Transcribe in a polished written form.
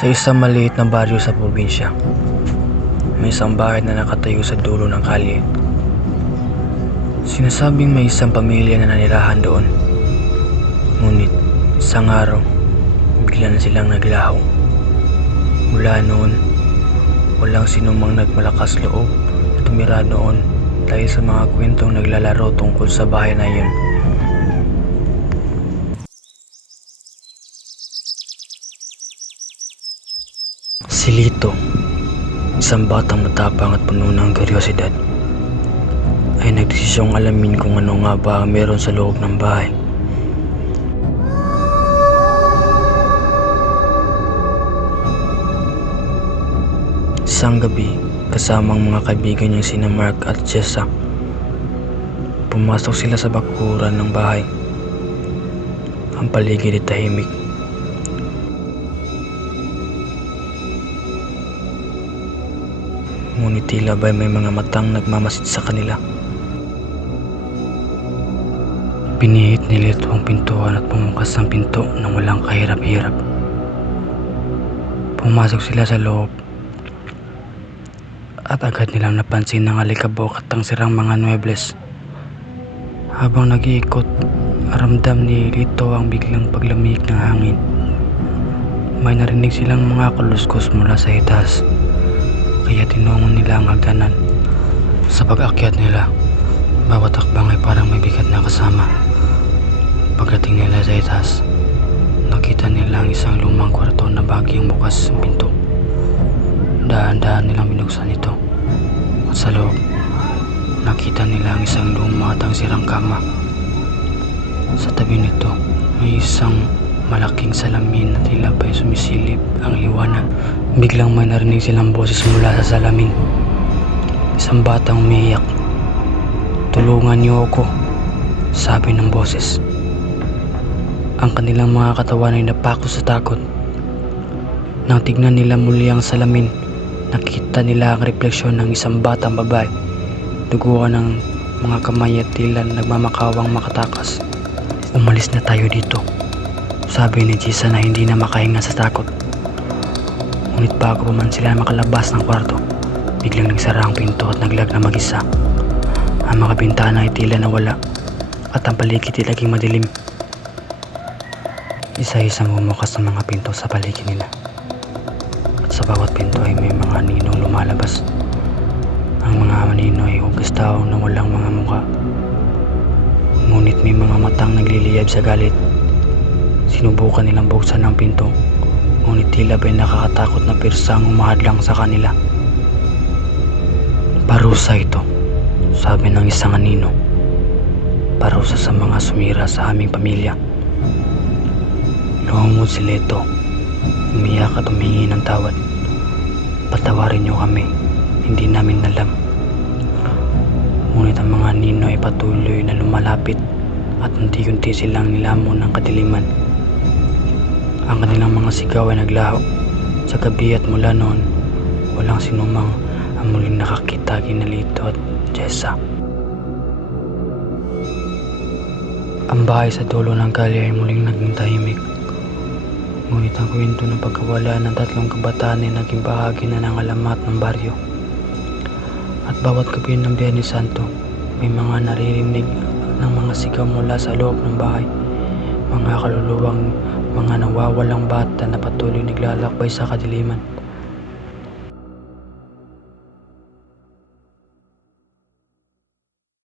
Sa isang maliit na baryo sa probinsya, may isang bahay na nakatayo sa dulo ng kalye. Sinasabing may isang pamilya na nanirahan doon. Ngunit isang araw, bigla na silang naglaho. Mula noon, walang sinumang nagmalakas loob na tumira doon dahil sa mga kwentong naglalaro tungkol sa bahay na iyon. Si Lito, isang batang matapang at puno ng kuryosidad, ay nagdesisyong alamin kung ano nga ba ang meron sa loob ng bahay. Isang gabi, kasamang mga kaibigan niyang sina Mark at Jessa, pumasok sila sa bakuran ng bahay. Ang paligid ay tahimik. Ngunit tila ba'y may mga matang nagmamasid sa kanila. Pinihit ni Lito ang pintuan at bumukas ang pinto nang walang kahirap-hirap. Pumasok sila sa loob at agad nilang napansin ang alikabok at ang sirang mga muebles. Habang nag-iikot, ramdam ni Lito ang biglang paglamig ng hangin. May narinig silang mga kaluskos mula sa itaas, kaya tinungon nila ang hagdanan. Sa pag-akyat nila, bawat hakbang ay parang may bigat na kasama. Pagdating nila sa itaas, nakita nila ang isang lumang kwarto na bagyang bukas ang pinto. Dahan-dahan nilang binuksan ito, at sa loob, nakita nila ang isang luma at ang sirang kama. Sa tabi nito, may isang malaking salamin na tila ba'y sumisilip ang liwanag. Biglang may narinig silang boses mula sa salamin. Isang batang umiiyak. "Tulungan niyo ako," sabi ng boses. Ang kanilang mga katawan ay napako sa takot. Nang tignan nila muli ang salamin, nakita nila ang refleksyon ng isang batang babae. Duguan ng mga kamay at tila nagmamakawang makatakas. "Umalis na tayo dito," sabi ni Jessa na hindi na makahinga sa takot. Ngunit bago pa man sila makalabas ng kwarto, biglang nagsara ang pinto at naglag na mag-isa. Ang mga bintana ay tila nawala at ang paligid ay laging madilim. Isa-isang bumukas ang mga pinto sa paligid nila, at sa bawat pinto ay may mga ninong lumalabas. Ang mga anino ay hugas tao na walang mga mukha, ngunit may mga matang nagliliyab sa galit. Sinubukan nilang buksan ang pinto, ngunit tila ba'y nakakatakot na pirsang umahadlang sa kanila. "Parusa ito," sabi ng isang anino. "Parusa sa mga sumira sa aming pamilya." Lumamod si Lito, umiyak at humingi ng tawad. "Patawarin niyo kami, hindi namin alam." Ngunit ang mga anino ay patuloy na lumalapit at unti-unti silang nilamon ng kadiliman. Ang kanilang mga sigaw ay naglaho sa gabi, at mula noon, walang sinumang ang muling nakakita kina Lito at Jessa. Ang bahay sa dulo ng kalye ay muling naging tahimik. Ngunit ang kwento ng pagkawala ng tatlong kabataan ay naging bahagi na ng alamat ng baryo. At bawat gabi ng Biyernes Santo, may mga naririnig ng mga sigaw mula sa loob ng bahay. Mga kaluluwang, mga nawawalang bata na patuloy naglalakbay sa kadiliman.